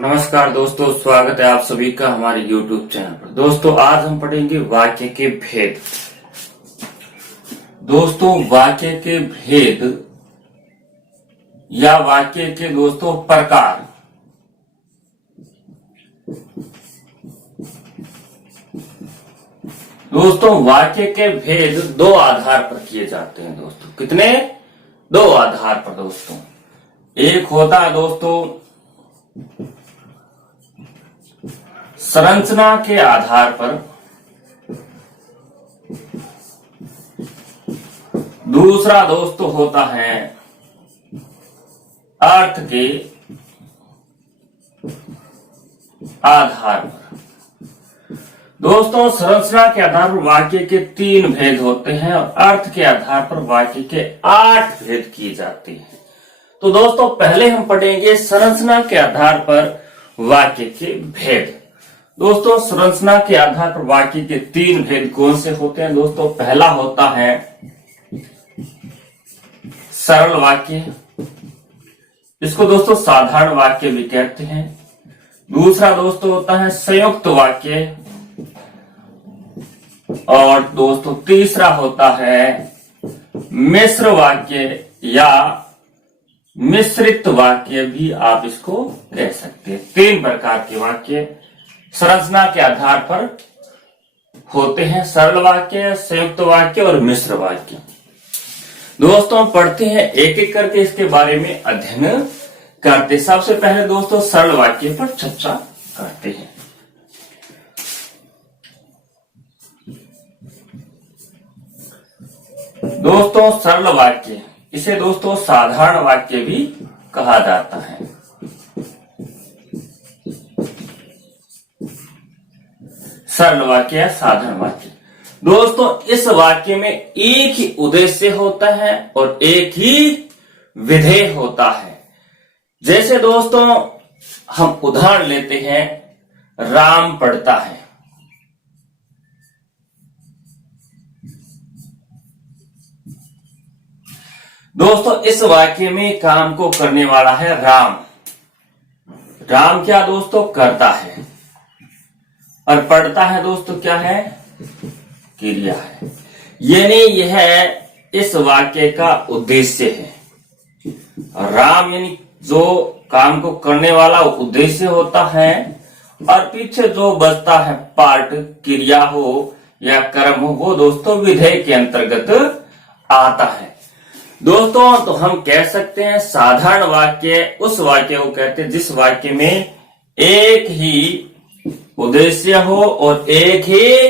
नमस्कार दोस्तों, स्वागत है आप सभी का हमारे YouTube चैनल पर। दोस्तों आज हम पढ़ेंगे वाक्य के भेद। दोस्तों वाक्य के भेद या वाक्य के दोस्तों प्रकार। दोस्तों वाक्य के भेद दो आधार पर किए जाते हैं। दोस्तों कितने? दो आधार पर। दोस्तों एक होता है दोस्तों संरचना के आधार पर, दूसरा दोस्तों होता है अर्थ के आधार पर। दोस्तों संरचना के आधार पर वाक्य के 3 भेद होते हैं और अर्थ के आधार पर वाक्य के 8 भेद किए जाते हैं। तो दोस्तों पहले हम पढ़ेंगे संरचना के आधार पर वाक्य के भेद। दोस्तों संरचना के आधार पर वाक्य के 3 भेद कौन से होते हैं? दोस्तों पहला होता है सरल वाक्य, इसको दोस्तों साधारण वाक्य भी कहते हैं। दूसरा दोस्तों होता है संयुक्त वाक्य और दोस्तों तीसरा होता है मिश्र वाक्य या मिश्रित वाक्य भी आप इसको कह सकते हैं। 3 प्रकार के वाक्य संरचना के आधार पर होते हैं, सरल वाक्य, संयुक्त वाक्य और मिश्र वाक्य। दोस्तों पढ़ते हैं एक एक करके, इसके बारे में अध्ययन करते। सबसे पहले दोस्तों सरल वाक्य पर चर्चा करते हैं। दोस्तों सरल वाक्य, इसे दोस्तों साधारण वाक्य भी कहा जाता है। सरल वाक्य या साधारण वाक्य। दोस्तों इस वाक्य में एक ही उद्देश्य होता है और एक ही विधेय होता है। जैसे दोस्तों हम उदाहरण लेते हैं, राम पढ़ता है। दोस्तों इस वाक्य में काम को करने वाला है राम। राम क्या दोस्तों करता है और पढ़ता है दोस्तों क्या है? क्रिया है। यानी यह इस वाक्य का उद्देश्य है। राम यानी जो काम को करने वाला उद्देश्य होता है और पीछे जो बचता है पार्ट, क्रिया हो या कर्म हो, वो दोस्तों विधेय के अंतर्गत आता है। दोस्तों तो हम कह सकते हैं साधारण वाक्य उस वाक्य को कहते हैं जिस वाक्य में एक ही उद्देश्य हो और एक ही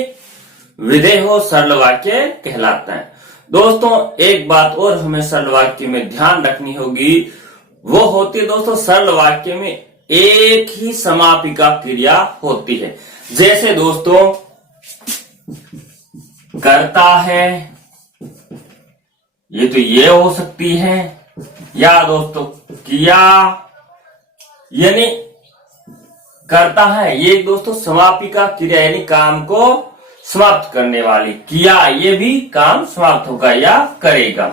विधेय हो, सरल वाक्य कहलाता है। दोस्तों एक बात और हमें सरल वाक्य में ध्यान रखनी होगी, वो होती है दोस्तों सरल वाक्य में एक ही समापिका क्रिया होती है। जैसे दोस्तों करता है, ये तो ये हो सकती है, या दोस्तों किया यानी करता है, ये दोस्तों समापिका क्रिया यानी काम को समाप्त करने वाली। किया ये भी काम समाप्त होगा या करेगा।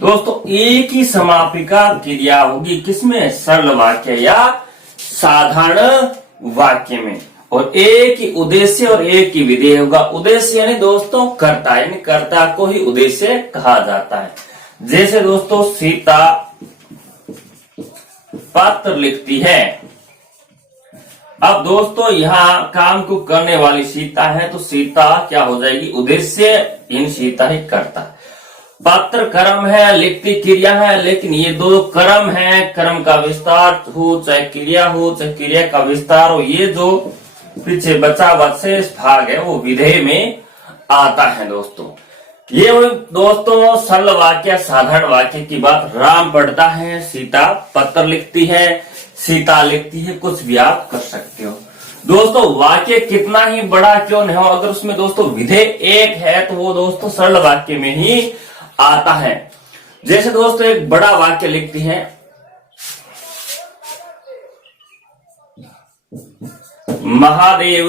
दोस्तों एक ही समापिका क्रिया होगी किसमें? सरल वाक्य या साधारण वाक्य में, और एक ही उद्देश्य और एक ही विधेय होगा। उद्देश्य यानी दोस्तों कर्ता, यानी कर्ता को ही उद्देश्य कहा जाता है। जैसे दोस्तों सीता पत्र लिखती है। अब दोस्तों यहाँ काम को करने वाली सीता है, तो सीता क्या हो जाएगी? उद्देश्य, इन सीता ही करता। पत्र कर्म है, लिखती क्रिया है, लेकिन ये दो कर्म है, कर्म का विस्तार हो चाहे क्रिया हो, चाहे क्रिया का विस्तार हो, ये जो पीछे बचा शेष भाग है वो विधेय में आता है। दोस्तों ये दोस्तों सरल वाक्य साधारण वाक्य की बात। राम पढ़ता है, सीता पत्र लिखती है, सीता लिखती है, कुछ भी आप कर सकते हो। दोस्तों वाक्य कितना ही बड़ा क्यों नहीं हो, अगर उसमें दोस्तों विधेय एक है तो वो दोस्तों सरल वाक्य में ही आता है। जैसे दोस्तों एक बड़ा वाक्य लिखती है, महादेव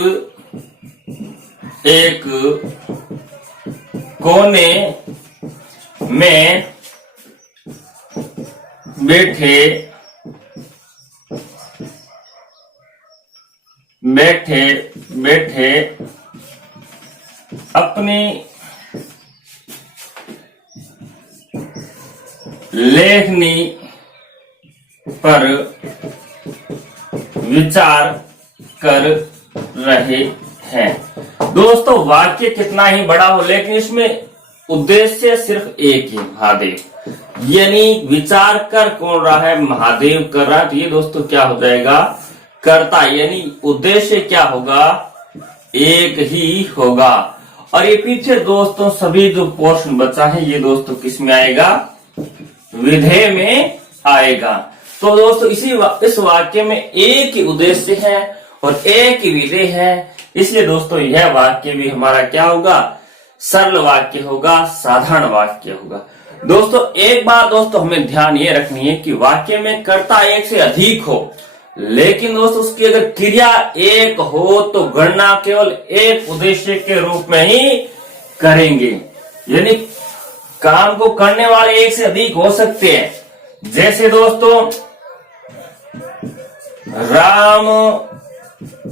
एक कोने में बैठे बैठे बैठे अपनी लेखनी पर विचार कर रहे हैं। दोस्तों वाक्य कितना ही बड़ा हो लेकिन इसमें उद्देश्य सिर्फ एक ही, महादेव। यानी विचार कर कौन रहा है, महादेव कर रहा है। तो ये दोस्तों क्या हो जाएगा, कर्ता, यानी उद्देश्य क्या होगा, एक ही होगा। और ये पीछे दोस्तों सभी जो पोर्शन बचा है ये दोस्तों किस में आएगा, विधेय में आएगा। तो दोस्तों इस वाक्य में एक ही उद्देश्य है और एक ही विधेय है, इसलिए दोस्तों यह वाक्य भी हमारा क्या होगा, सरल वाक्य होगा, साधारण वाक्य होगा। दोस्तों एक बात दोस्तों हमें ध्यान ये रखनी है कि वाक्य में कर्ता एक से अधिक हो, लेकिन दोस्तों उसकी अगर क्रिया एक हो तो गणना केवल एक उद्देश्य के रूप में ही करेंगे। यानी काम को करने वाले एक से अधिक हो सकते हैं। जैसे दोस्तों राम,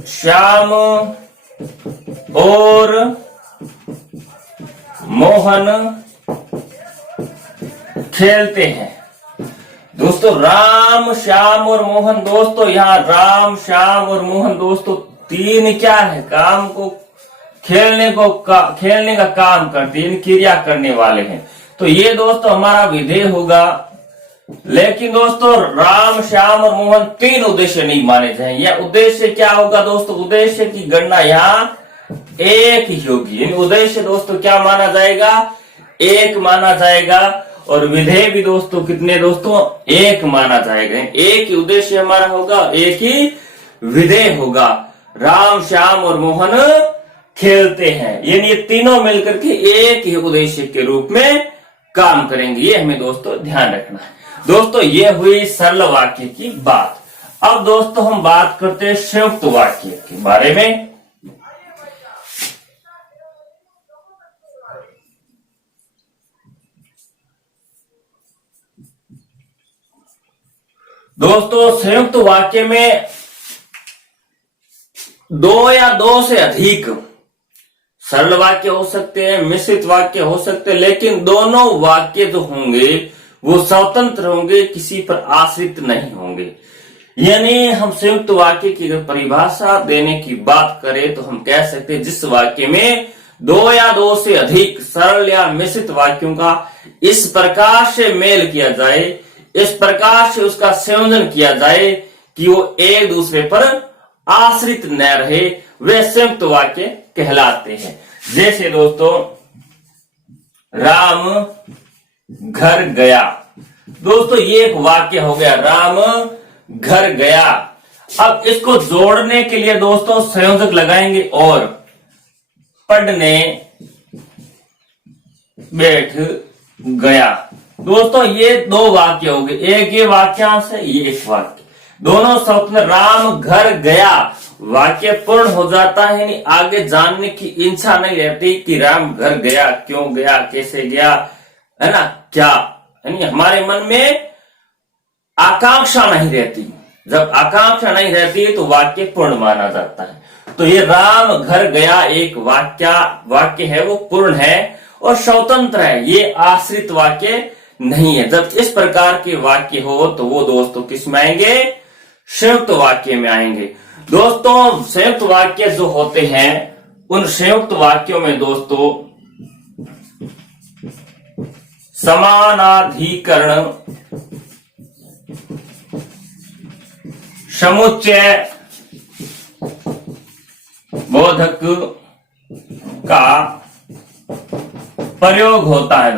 श्याम और मोहन खेलते हैं। दोस्तों राम, श्याम और मोहन, दोस्तों यहाँ राम, श्याम और मोहन दोस्तों तीन क्या है, काम को खेलने का काम करते हैं, क्रिया करने वाले हैं। तो ये दोस्तों हमारा विधेय होगा। लेकिन दोस्तों राम, श्याम और मोहन तीन उद्देश्य नहीं माने जाएंगे। यह उद्देश्य क्या होगा दोस्तों, उद्देश्य की गणना यहाँ एक ही होगी। यानी उद्देश्य दोस्तों क्या माना जाएगा, एक माना जाएगा। और विधेय भी दोस्तों कितने दोस्तों, एक माना जाएगा। एक ही उद्देश्य हमारा होगा, एक ही विधेय होगा। राम, श्याम और मोहन खेलते हैं, यानी ये तीनों मिलकर के एक ही उद्देश्य के रूप में काम करेंगे। ये हमें दोस्तों ध्यान रखना है। दोस्तों ये हुई सरल वाक्य की बात। अब दोस्तों हम बात करते हैं संयुक्त वाक्य के बारे में। दोस्तों संयुक्त वाक्य में दो या दो से अधिक सरल वाक्य हो सकते हैं, मिश्रित वाक्य हो सकते हैं, लेकिन दोनों वाक्य जो होंगे वो स्वतंत्र होंगे, किसी पर आश्रित नहीं होंगे। यानी हम संयुक्त वाक्य की अगर परिभाषा देने की बात करें तो हम कह सकते हैं जिस वाक्य में दो या दो से अधिक सरल या मिश्रित वाक्यों का इस प्रकार से मेल किया जाए, इस प्रकार से उसका संयोजन किया जाए कि वो एक दूसरे पर आश्रित न रहे, वे संयुक्त वाक्य कहलाते हैं। जैसे दोस्तों राम घर गया, दोस्तों ये एक वाक्य हो गया, राम घर गया। अब इसको जोड़ने के लिए दोस्तों संयोजक लगाएंगे और पढ़ने बैठ गया। दोस्तों ये दो वाक्य हो गए, एक ये वाक्यांश है, ये एक वाक्य, दोनों स्वतंत्र। राम घर गया वाक्य पूर्ण हो जाता है, यानी आगे जानने की इच्छा नहीं रहती कि राम घर गया, क्यों गया, कैसे गया, है ना, क्या, यानी हमारे मन में आकांक्षा नहीं रहती। जब आकांक्षा नहीं रहती तो वाक्य पूर्ण माना जाता है। तो ये राम घर गया एक वाक्य है, वो पूर्ण है और स्वतंत्र है, ये आश्रित वाक्य नहीं है। जब इस प्रकार के वाक्य हो तो वो दोस्तों किस में आएंगे, संयुक्त वाक्य में आएंगे। दोस्तों संयुक्त वाक्य जो होते हैं उन संयुक्त वाक्यों में दोस्तों समानाधिकरण, समुच्चय बोधक का प्रयोग होता है।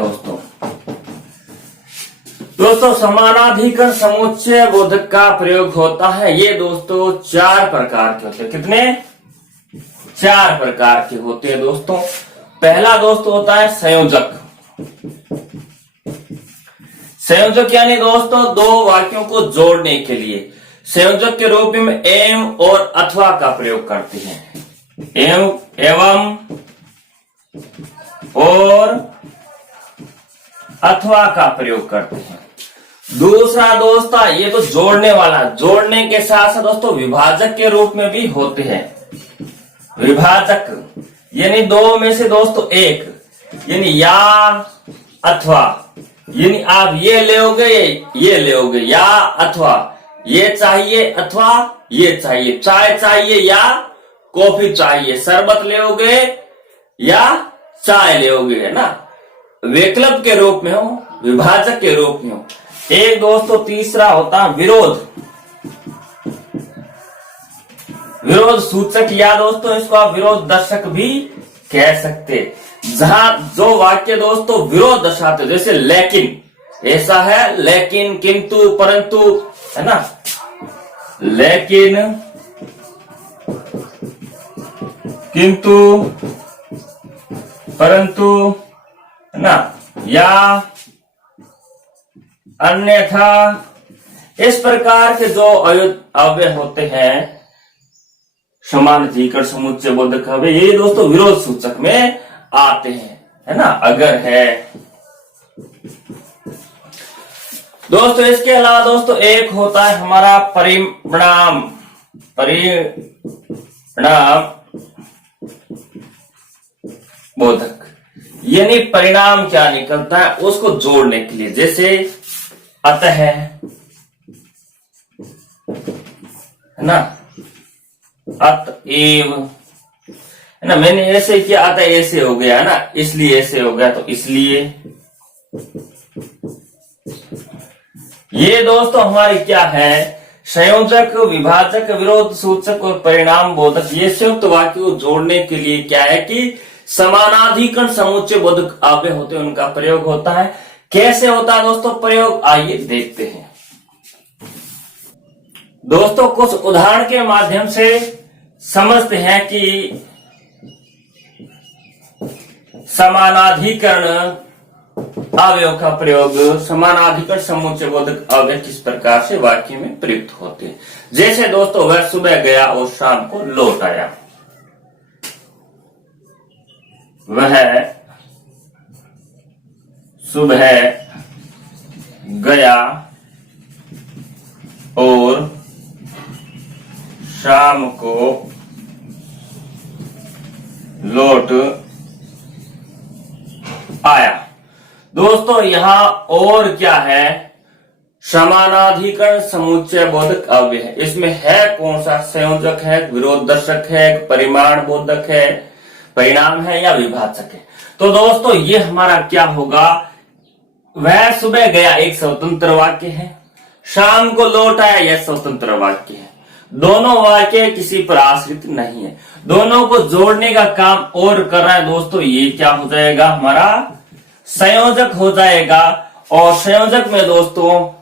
दोस्तों समानाधिकरण, समुच्चय बोधक का प्रयोग होता है। ये दोस्तों चार प्रकार के होते हैं। कितने, चार प्रकार के होते हैं दोस्तों। पहला दोस्तों होता है संयोजक। संयोजक यानी दोस्तों दो वाक्यों को जोड़ने के लिए संयोजक के रूप में एवं और अथवा का प्रयोग करते हैं। एवं और अथवा का प्रयोग करते हैं। दूसरा दोस्तों ये तो जोड़ने वाला, जोड़ने के साथ साथ दोस्तों विभाजक के रूप में भी होते हैं। विभाजक यानी दो में से दोस्तों एक, यानी या अथवा, यानी आप ये लेओगे ये लेओगे, या अथवा, ये चाहिए अथवा ये चाहिए, चाय चाहिए या कॉफी चाहिए, शरबत लेओगे या चाय लेओगे, है ना। विकल्प के रूप में हो, विभाजक के रूप में हो। एक दोस्तों तीसरा होता है विरोध। विरोध सूचक या दोस्तों इसको आप विरोध दर्शक भी कह सकते, जहां जो वाक्य दोस्तों विरोध दर्शाते, जैसे लेकिन ऐसा है, लेकिन, किंतु, परंतु, है ना। लेकिन, किंतु, परंतु, है ना, या अन्यथा, इस प्रकार के जो अव्यय होते हैं समान अधिकरण समुच्चय बोधक अव्यय, ये दोस्तों विरोध सूचक में आते हैं, है ना। अगर है दोस्तों, इसके अलावा दोस्तों एक होता है हमारा परिणाम। परिणाम बोधक, यानी परिणाम क्या निकलता है उसको जोड़ने के लिए, जैसे अतः, है ना, अतएव, है ना। मैंने ऐसे किया, अतः ऐसे हो गया, है ना, इसलिए ऐसे हो गया, तो इसलिए। ये दोस्तों हमारे क्या है, संयोजक, विभाजक, विरोध सूचक और परिणाम बोधक, ये संयुक्त वाक्य को जोड़ने के लिए क्या है कि समानाधिकरण समुच्चय बोधक अव्यय होते हैं, उनका प्रयोग होता है। कैसे होता है दोस्तों प्रयोग, आइए देखते हैं। दोस्तों कुछ उदाहरण के माध्यम से समझते हैं कि समानाधिकरण अवयव का प्रयोग, समानाधिकरण समुच्चय बोधक अव्यय किस प्रकार से वाक्य में प्रयुक्त होते हैं। जैसे दोस्तों वह सुबह गया और शाम को लौट आया। वह सुबह गया और शाम को लौट आया। दोस्तों यहां और क्या है, समानाधिकरण समुच्चय बोधक अव्यय है। इसमें है कौन सा, संयोजक है, विरोध दर्शक है, परिमाण बोधक है, परिणाम है या विभाजक है। तो दोस्तों ये हमारा क्या होगा, वह सुबह गया एक स्वतंत्र वाक्य है, शाम को लौट आया यह स्वतंत्र वाक्य है। दोनों वाक्य किसी पर आश्रित नहीं है, दोनों को जोड़ने का काम और कर रहा है दोस्तों, ये क्या हो जाएगा हमारा संयोजक हो जाएगा। और संयोजक में दोस्तों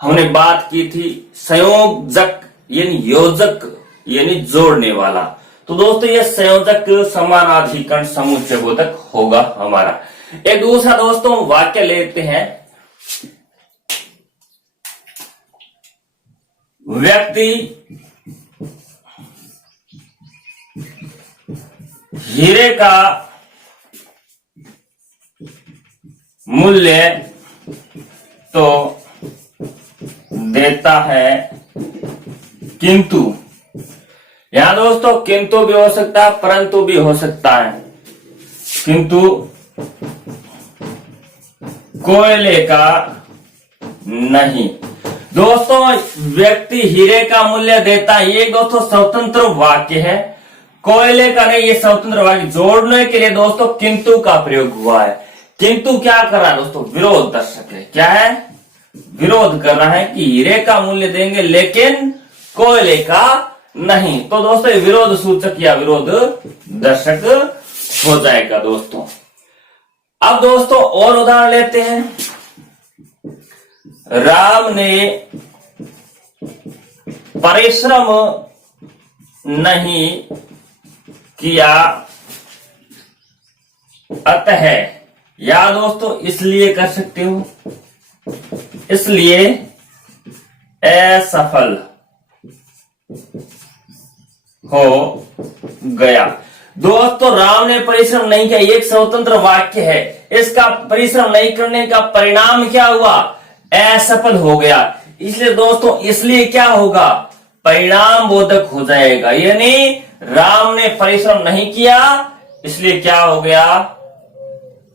हमने बात की थी संयोजक यानी योजक यानी जोड़ने वाला, तो दोस्तों ये संयोजक समानाधिकरण समुच्चय बोधक होगा हमारा। एक दूसरा दोस्तों वाक्य लेते हैं, व्यक्ति हीरे का मूल्य तो देता है किंतु, यहां दोस्तों किंतु भी हो सकता है परंतु भी हो सकता है, किंतु कोयले का नहीं। दोस्तों व्यक्ति हीरे का मूल्य देता है, ये दोस्तों स्वतंत्र वाक्य है, कोयले का नहीं, ये स्वतंत्र वाक्य। जोड़ने के लिए दोस्तों किंतु का प्रयोग हुआ है। किंतु क्या कर रहा है दोस्तों, विरोध दर्शक है। क्या है, विरोध कर रहा है कि हीरे का मूल्य देंगे लेकिन कोयले का नहीं। तो दोस्तों विरोध सूचक या विरोध दर्शक हो जाएगा दोस्तों। अब दोस्तों और उदाहरण लेते हैं। राम ने परिश्रम नहीं किया अतः, या दोस्तों इसलिए कर सकते हो, इसलिए असफल हो गया। दोस्तों राम ने परिश्रम नहीं किया, एक स्वतंत्र वाक्य है, इसका परिश्रम नहीं करने का परिणाम क्या हुआ, असफल हो गया। इसलिए दोस्तों इसलिए क्या होगा, परिणाम बोधक हो जाएगा, यानी राम ने परिश्रम नहीं किया इसलिए क्या हो गया,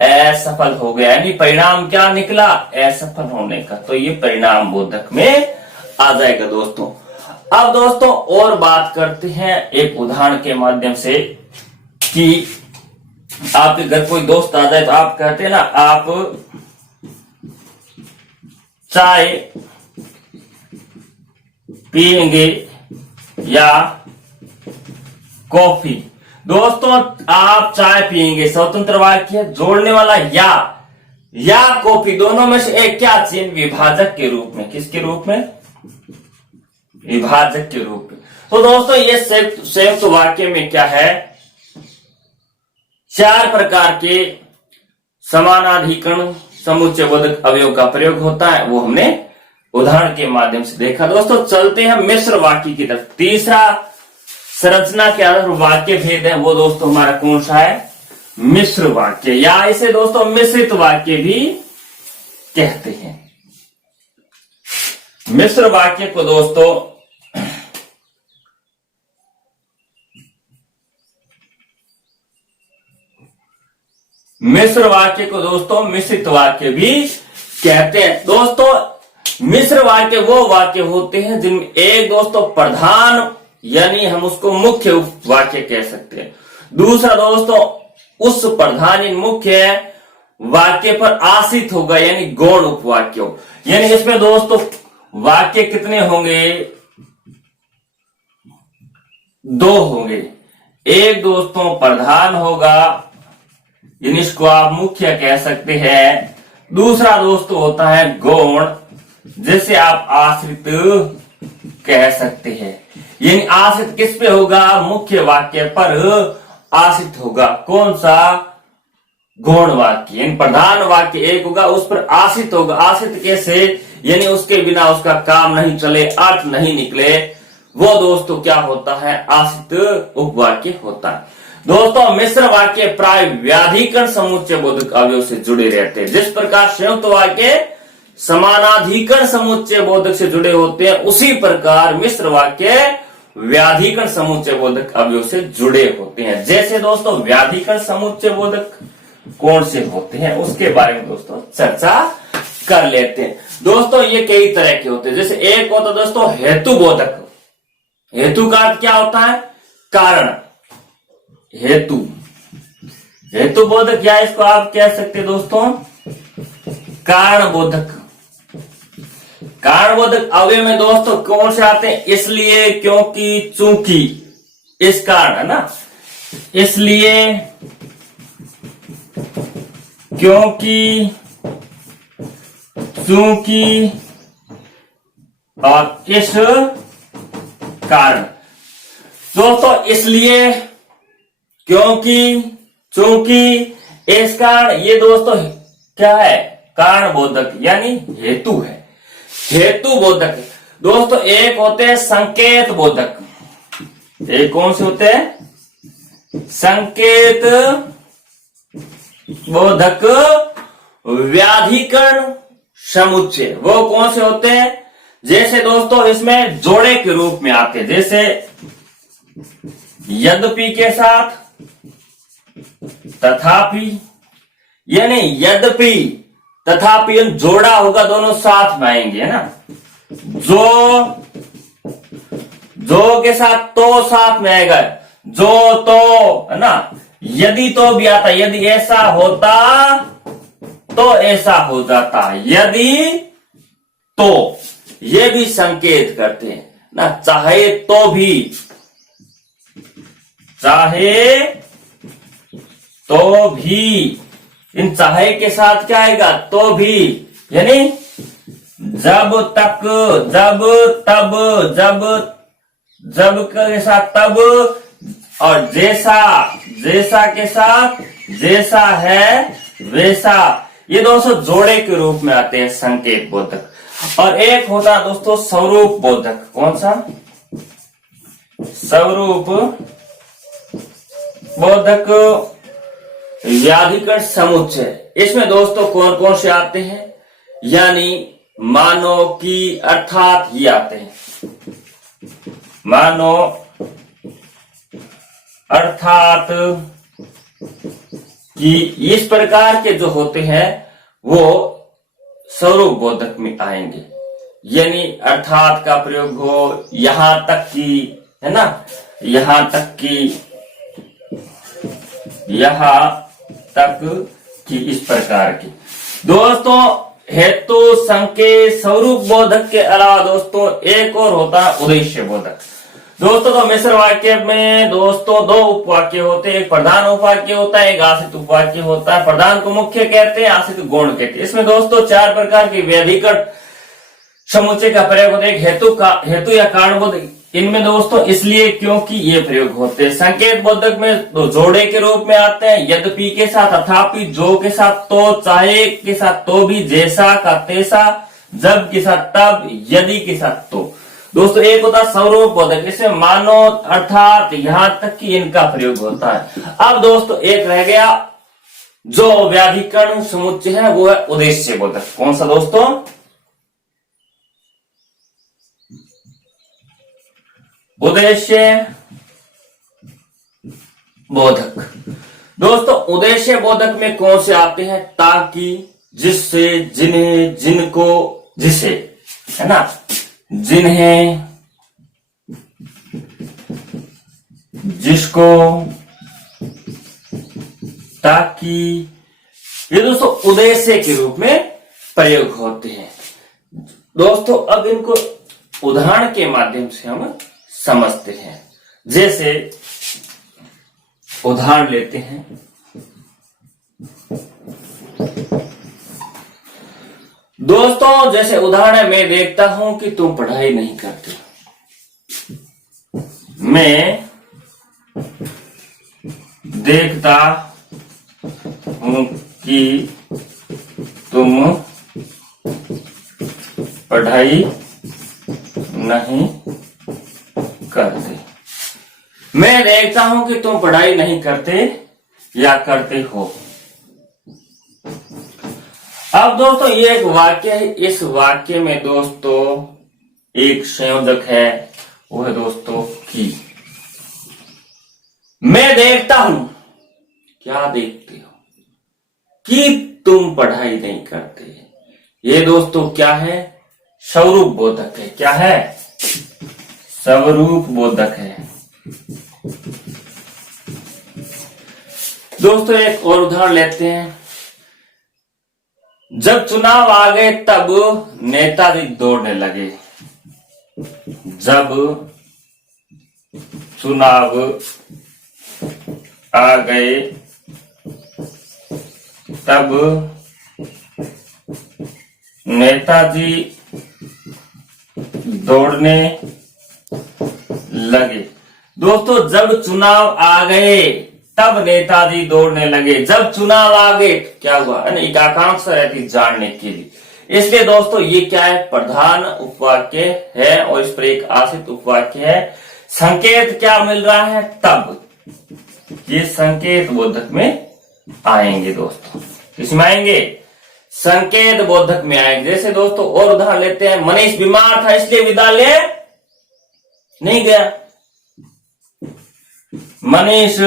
असफल हो गया, यानी परिणाम क्या निकला, असफल होने का। तो ये परिणाम बोधक में आ जाएगा दोस्तों। अब दोस्तों और बात करते हैं एक उदाहरण के माध्यम से कि आपके घर कोई दोस्त आ जाए तो आप कहते हैं ना, आप चाय पिएंगे या कॉफी। दोस्तों आप चाय पिएंगे स्वतंत्र वाक्य, जोड़ने वाला या कॉफी, दोनों में से एक क्या चिन्ह, विभाजक के रूप में। किसके रूप में, विभाजक के रूप में। तो दोस्तों ये संयुक्त वाक्य में क्या है, 4 प्रकार के समानाधिकरण समुच्चय बोधक अवयव का प्रयोग होता है, वो हमने उदाहरण के माध्यम से देखा। दोस्तों चलते हैं मिश्र वाक्य की तरफ। तीसरा संरचना के आधार पर वाक्य भेद है, वो दोस्तों हमारा कौन सा है, मिश्र वाक्य, या इसे दोस्तों मिश्रित वाक्य भी कहते हैं। मिश्र वाक्य को दोस्तों मिश्रित वाक्य भी कहते हैं। दोस्तों मिश्र वाक्य वो वाक्य होते हैं जिनमें एक दोस्तों प्रधान, यानी हम उसको मुख्य वाक्य कह सकते हैं। दूसरा दोस्तों उस प्रधान मुख्य वाक्य पर आश्रित होगा, यानी गौण उपवाक्य हो। यानी इसमें दोस्तों वाक्य कितने होंगे, 2 होंगे। एक दोस्तों प्रधान होगा, यानी इसको आप मुख्य कह सकते हैं। दूसरा दोस्तों होता है गौण, जिसे आप आश्रित कह सकते हैं। यानी आश्रित किस पे होगा, मुख्य वाक्य पर आश्रित होगा। कौन सा, गौण वाक्य। यानी प्रधान वाक्य एक होगा, उस पर आश्रित होगा। आश्रित कैसे, यानी उसके बिना उसका काम नहीं चले, अर्थ नहीं निकले, वो दोस्तों क्या होता है, आश्रित उपवाक्य होता है। दोस्तों मिश्र वाक्य प्राय व्याधिकरण समुच्चय बोधक अवयव से जुड़े रहते हैं। जिस प्रकार संयुक्त वाक्य समानाधिकरण समुच्चय बोधक से जुड़े होते हैं, उसी प्रकार मिश्र वाक्य व्याधिकरण समुच्चय बोधक अवयव से जुड़े होते हैं। जैसे दोस्तों व्याधिकरण समुच्चय बोधक कौन से होते हैं, उसके बारे में दोस्तों चर्चा कर लेते हैं। दोस्तों ये कई तरह के होते हैं। जैसे एक होता है दोस्तों हेतु बोधक। हेतु का अर्थ क्या होता है, कारण। हेतु बोधक, या इसको आप कह सकते हैं दोस्तों कारण बोधक। कारण बोधक अवयव में दोस्तों कौन से आते हैं, इसलिए, क्योंकि, चूंकि, इस कारण, है ना। इसलिए, क्योंकि, चूंकि और इस कारण। दोस्तों इसलिए, क्योंकि, चूंकि, इस कारण, ये दोस्तों क्या है, कारण बोधक यानी हेतु है। हेतु बोधक दोस्तों एक होते हैं संकेत बोधक। एक कौन से होते हैं, संकेत बोधक व्याधिकरण समुच्चय। वो कौन से होते हैं, जैसे दोस्तों इसमें जोड़े के रूप में आते हैं। जैसे यद्यपि के साथ तथापि, यानी यद्यपि तथापि जोड़ा होगा, दोनों साथ में आएंगे, है ना। जो के साथ तो साथ में आएगा, जो तो, है ना। यदि तो भी आता, यदि ऐसा होता तो ऐसा हो जाता, यदि तो, ये भी संकेत करते हैं ना। चाहे तो भी, चाहे तो भी, इन चाहे के साथ क्या आएगा, तो भी, यानी जब तक, जब तब, जब के साथ तब, और जैसा, जैसा के साथ जैसा है वैसा। ये दोस्तों जोड़े के रूप में आते हैं संकेत बोधक। और एक होता है दोस्तों स्वरूप बोधक। कौन सा, स्वरूप बोधक व्याधिकरण समुच्चय। इसमें दोस्तों कौन कौन से आते हैं, यानी मानो कि अर्थात ये आते हैं, मानो अर्थात कि इस प्रकार के जो होते हैं वो स्वरूप बोधक में आएंगे। यानी अर्थात का प्रयोग हो, यहां तक कि, है ना, यहां तक कि, यहां तक कि, इस प्रकार की। दोस्तों हेतु, संकेत, स्वरूप बोधक के अलावा दोस्तों एक और होता है उद्देश्य बोधक। दोस्तों तो मिश्र वाक्य में दोस्तों दो उपवाक्य होते हैं, एक प्रधान उपवाक्य होता है, एक आश्रित उपवाक्य होता है। प्रधान को मुख्य कहते हैं, आश्रित गौण कहते हैं। इसमें दोस्तों चार प्रकार के व्यधिकरण समुच्चय का प्रयोग होता है। हेतु या कारण बोधक इनमें दोस्तों इसलिए क्योंकि ये प्रयोग होते हैं। संकेत बोधक में तो जोड़े के रूप में आते हैं, यद्यपि के साथ, अथापि, जो के साथ तो, चाहे के साथ तो भी, जैसा का तैसा, जब के साथ तब, यदि के साथ तो। दोस्तों एक होता है स्वरूप बोधक, इसमें मानो, अर्थात, यहां तक कि इनका प्रयोग होता है। अब दोस्तों एक रह गया जो व्याधिकरण समुच्चय है, वो है उद्देश्य बोधक। कौन सा दोस्तों? उद्देश्य बोधक। दोस्तों उद्देश्य बोधक में कौन से आते हैं? ताकि, जिससे, जिन्हें, जिनको, जिसे, है ना, जिन्हें, जिसको, ताकि, ये दोस्तों उद्देश्य के रूप में प्रयोग होते हैं। दोस्तों अब इनको उदाहरण के माध्यम से हम समझते हैं। जैसे उदाहरण लेते हैं, दोस्तों जैसे उदाहरण है, मैं देखता हूं कि तुम पढ़ाई नहीं करते। मैं देखता हूं कि तुम पढ़ाई नहीं करते। मैं देखता हूं कि तुम पढ़ाई नहीं करते या करते हो। अब दोस्तों ये एक वाक्य है, इस वाक्य में दोस्तों एक संयोजक है, वो है दोस्तों कि। मैं देखता हूं, क्या देखते हो? कि तुम पढ़ाई नहीं करते। ये दोस्तों क्या है? स्वरूप बोधक है। क्या है? स्वरूप बोधक है। दोस्तों एक और उदाहरण लेते हैं। जब चुनाव आ गए तब नेताजी दौड़ने लगे। जब चुनाव आ गए तब नेताजी दौड़ने लगे। दोस्तों जब चुनाव आ गए तब नेताजी दौड़ने लगे। जब चुनाव आ गए क्या हुआ? एक आकांक्षा रहती जानने के लिए। इसलिए दोस्तों ये क्या है? प्रधान उपवाक्य है और इस पर एक आश्रित उपवाक्य है। संकेत क्या मिल रहा है? तब। ये संकेत बोधक में आएंगे दोस्तों। किसमें आएंगे? संकेत बोधक में आएंगे। जैसे दोस्तों और उदाहरण लेते हैं। मनीष बीमार था इसलिए विद्यालय नहीं गया। मनीष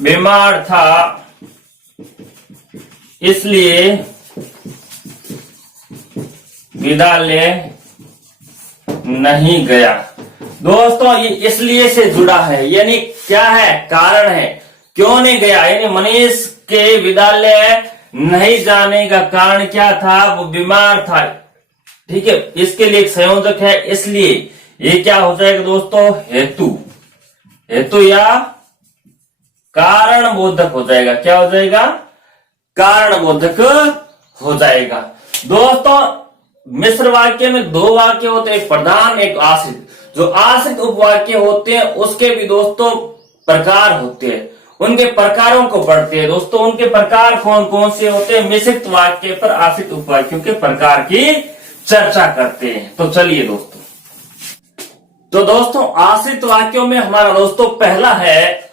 बीमार था इसलिए विद्यालय नहीं गया। दोस्तों ये इसलिए से जुड़ा है, यानी क्या है? कारण है। क्यों नहीं गया? यानी मनीष के विद्यालय नहीं जाने का कारण क्या था? वो बीमार था। ठीक है, इसके लिए एक संयोजक है, इसलिए ये क्या हो जाएगा दोस्तों? हेतु। हेतु या कारण बोधक हो जाएगा। क्या हो जाएगा? कारण बोधक हो जाएगा। दोस्तों मिश्र वाक्य में दो वाक्य होते हैं, एक प्रधान एक आश्रित। जो आश्रित उपवाक्य होते हैं उसके भी दोस्तों प्रकार होते हैं। उनके प्रकारों को पढ़ते हैं दोस्तों। उनके प्रकार कौन कौन से होते हैं? मिश्रित वाक्य पर आश्रित उपवाक्यों के प्रकार की चर्चा करते हैं। तो चलिए दोस्तों, तो दोस्तों आश्रित वाक्यों में हमारा दोस्तों पहला है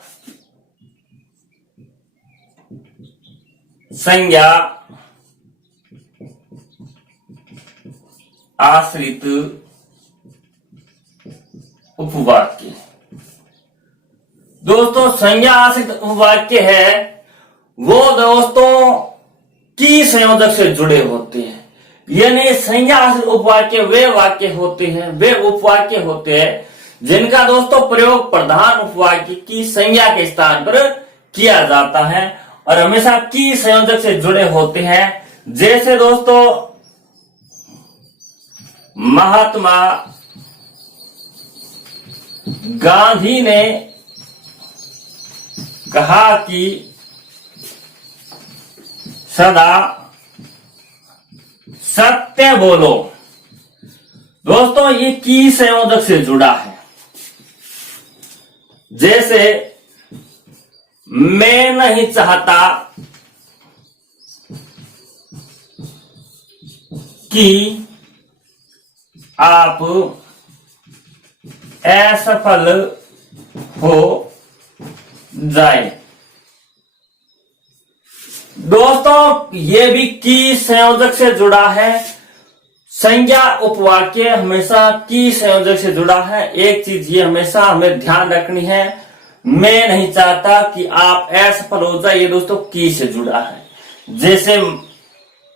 संज्ञा आश्रित उपवाक्य। दोस्तों संज्ञा आश्रित उपवाक्य है वो दोस्तों की संयोजक से जुड़े होते हैं, यानी संज्ञा आश्रित उपवाक्य वे वाक्य होते हैं, वे उपवाक्य होते हैं जिनका दोस्तों प्रयोग प्रधान उपवाक्य की संज्ञा के स्थान पर किया जाता है और हमेशा की संयोजक से जुड़े होते हैं। जैसे दोस्तों महात्मा गांधी ने कहा कि सदा सत्य बोलो। दोस्तों ये की संयोजक से जुड़ा है। जैसे मैं नहीं चाहता कि आप असफल हो जाए। दोस्तों ये भी की संयोजक से जुड़ा है। संज्ञा उपवाक्य हमेशा की संयोजक से जुड़ा है। एक चीज ये हमेशा हमें ध्यान रखनी है, मैं नहीं चाहता कि आप असफल हो जाए, ये दोस्तों की से जुड़ा है। जैसे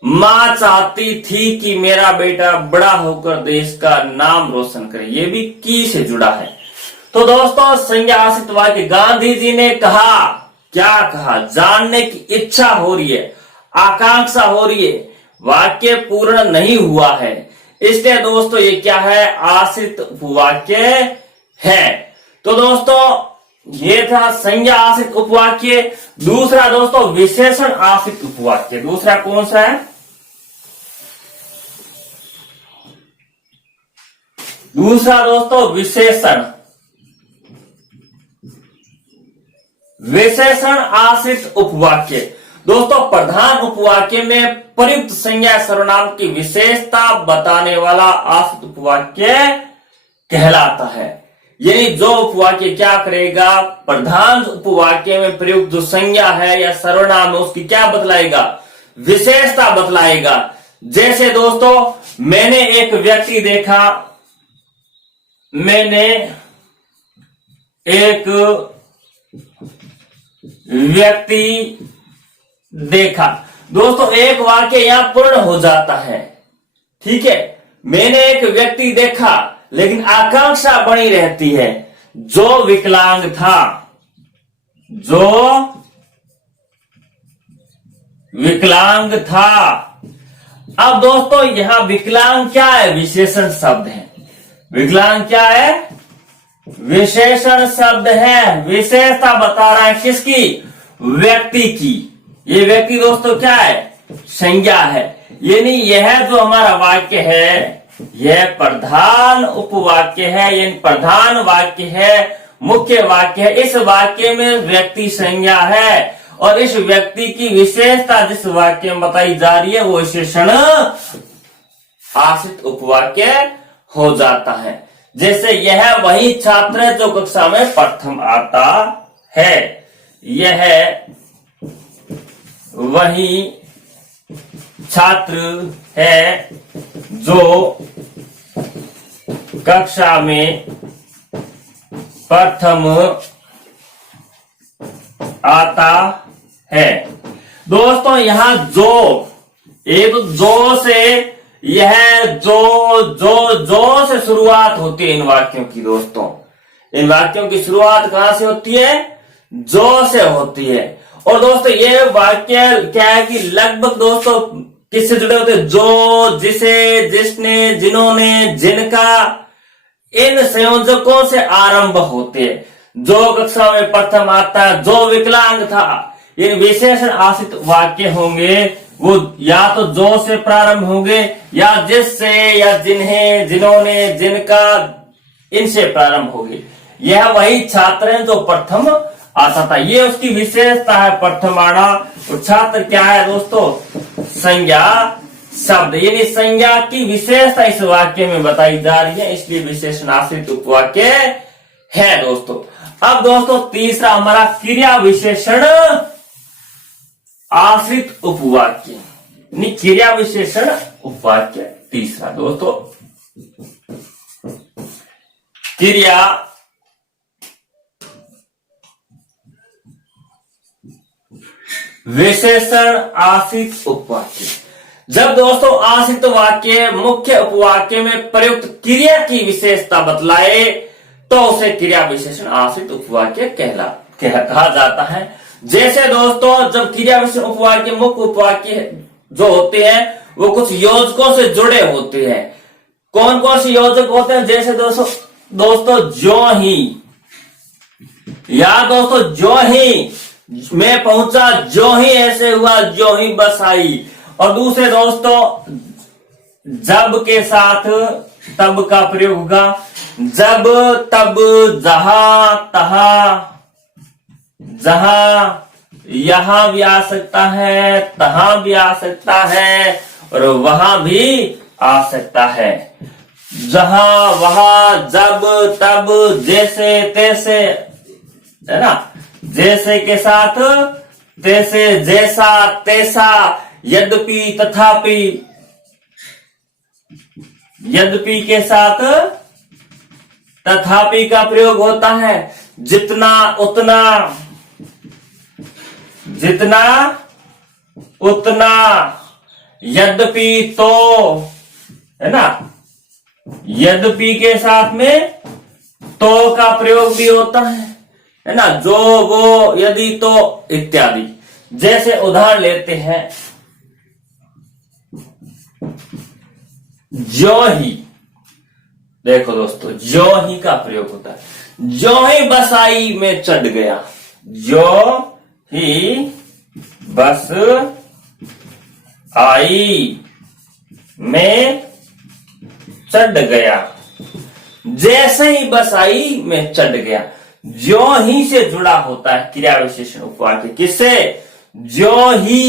मां चाहती थी कि मेरा बेटा बड़ा होकर देश का नाम रोशन करे, ये भी की से जुड़ा है। तो दोस्तों संज्ञा आश्रित वाक्य गांधी जी ने कहा, क्या कहा, जानने की इच्छा हो रही है, आकांक्षा हो रही है, वाक्य पूर्ण नहीं हुआ है, इसलिए दोस्तों ये क्या है, आश्रित उपवाक्य है। तो दोस्तों ये था संज्ञा आश्रित उपवाक्य। दूसरा दोस्तों विशेषण आश्रित उपवाक्य। दूसरा कौन सा है? दूसरा दोस्तों विशेषण आश्रित उपवाक्य। दोस्तों प्रधान उपवाक्य में प्रयुक्त संज्ञा सर्वनाम की विशेषता बताने वाला आश्रित उपवाक्य कहलाता है। यानी जो उपवाक्य क्या करेगा, प्रधान उपवाक्य में प्रयुक्त जो संज्ञा है या सर्वनाम है उसकी क्या बतलाएगा, विशेषता बतलाएगा। जैसे दोस्तों मैंने एक व्यक्ति देखा, मैंने एक व्यक्ति देखा। दोस्तों एक वाक्य यहां पूर्ण हो जाता है, ठीक है। मैंने एक व्यक्ति देखा, लेकिन आकांक्षा बनी रहती है, जो विकलांग था, जो विकलांग था। अब दोस्तों यहां विकलांग क्या है, विशेषण शब्द है। विकलांग क्या है, विशेषण शब्द है। विशेषता बता रहा है किसकी, व्यक्ति की। ये व्यक्ति दोस्तों क्या है, संज्ञा है। यानी यह जो हमारा वाक्य है यह प्रधान उपवाक्य है, यानी प्रधान वाक्य है, मुख्य वाक्य है। इस वाक्य में व्यक्ति संज्ञा है और इस व्यक्ति की विशेषता जिस वाक्य में बताई जा रही है वो विशेषण आश्रित उपवाक्य हो जाता है। जैसे यह वही छात्र है जो कक्षा में प्रथम आता है, यह वही छात्र है जो कक्षा में प्रथम आता है। दोस्तों यहां जो, एक जो से यह जो से शुरुआत होती है इन वाक्यों की। दोस्तों इन वाक्यों की शुरुआत कहां से होती है, जो से होती है। और दोस्तों ये वाक्य क्या है कि लगभग दोस्तों किससे जुड़े होते हैं, जो, जिसे, जिसने, जिन्होंने, जिनका, इन संयोजकों से आरंभ होते हैं। जो कक्षा में प्रथम आता है, जो विकलांग था, इन विशेषण आश्रित वाक्य होंगे वो या तो जो से प्रारंभ होंगे या जिससे या जिन्हें, जिन्होंने, जिनका, इनसे प्रारंभ होंगे। यह वही छात्र है जो प्रथम आता था, ये उसकी विशेषता है, प्रथमाणा। और छात्र क्या है दोस्तों, संज्ञा शब्द, यानी संज्ञा की विशेषता इस वाक्य में बताई जा रही है, इसलिए विशेषण आश्रित उपवाक्य है दोस्तों। अब दोस्तों तीसरा हमारा क्रिया विशेषण आश्रित उपवाक्य, क्रिया विशेषण उपवाक्य। तीसरा दोस्तों, क्रिया विशेषण आश्रित उपवाक्य। जब दोस्तों आश्रित वाक्य मुख्य उपवाक्य में प्रयुक्त क्रिया की विशेषता बतलाए तो उसे क्रिया विशेषण आश्रित उपवाक्य कहा जाता है। जैसे दोस्तों जब क्रिया विशेषण उपवाक्य मुख्य उपवाक्य जो होते हैं वो कुछ योजकों से जुड़े होते हैं। कौन कौन से योजक होते हैं? जैसे दोस्तों जो ही, या दोस्तों जो ही मैं पहुंचा, जो ही ऐसे हुआ, जो ही बस आई। और दूसरे दोस्तों जब के साथ तब का प्रयोग होगा। जब, तब, जहां, तहां, जहां, यहां भी आ सकता है, तहां भी आ सकता है और वहां भी आ सकता है। जहां, वहां, जब, तब, जैसे, तैसे, है ना। जैसे के साथ तैसे, जैसा, तैसा, यद्यपि, तथापि, यद्यपि के साथ तथापि का प्रयोग होता है। जितना, उतना, जितना, उतना, यद्यपि, तो, है ना। यद्यपि के साथ में तो का प्रयोग भी होता है ना। जो, वो, यदि, तो इत्यादि। जैसे उदाहरण लेते हैं, जो ही, देखो दोस्तों जो ही का प्रयोग होता है। जो ही बस आई में चढ़ गया, जो ही बस आई में चढ़ गया। जैसे ही बस आई में चढ़ गया। जो ही से जुड़ा होता है क्रिया विशेषण उपवाक्य। किससे? जो ही।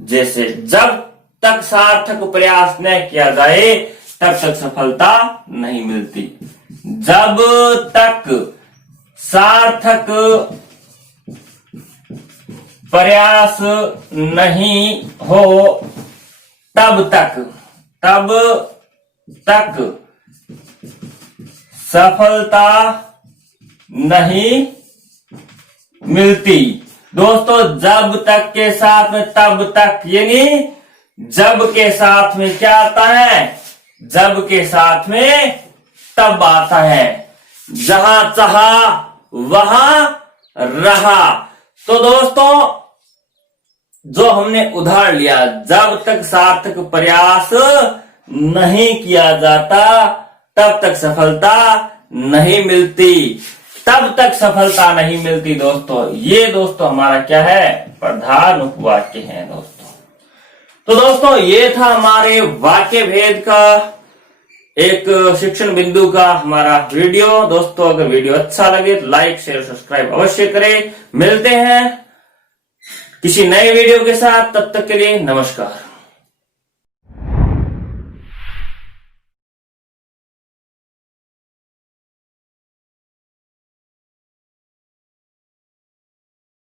जैसे जब तक सार्थक प्रयास न किया जाए तब तक सफलता नहीं मिलती। जब तक सार्थक प्रयास नहीं हो तब तक सफलता नहीं मिलती। दोस्तों जब तक के साथ में तब तक, यानी जब के साथ में क्या आता है? जब के साथ में तब आता है। जहां चाहा वहां रहा। तो दोस्तों जो हमने उदाहरण लिया, जब तक सार्थक प्रयास नहीं किया जाता तब तक सफलता नहीं मिलती। तब तक सफलता नहीं मिलती दोस्तों। ये दोस्तों हमारा क्या है? प्रधान उपवाक्य है दोस्तों। तो दोस्तों ये था हमारे वाक्य भेद का एक शिक्षण बिंदु का हमारा वीडियो। दोस्तों अगर वीडियो अच्छा लगे तो लाइक, शेयर, सब्सक्राइब अवश्य करें। मिलते हैं किसी नए वीडियो के साथ, तब तक के लिए नमस्कार।